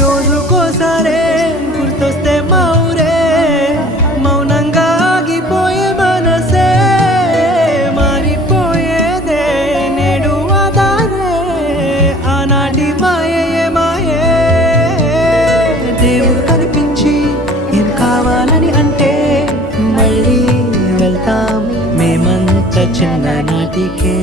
రోజుకోసారే గుర్తొస్తే మౌరే మౌనంగా ఆగిపోయే మనసే మారిపోయేదే నేడు ఆధారే ఆనాటి మాయే మాయే దేవుడు కనిపించి ఏం కావాలని అంటే మళ్ళీ వెళ్తాం మేమంత చిన్ననాటికే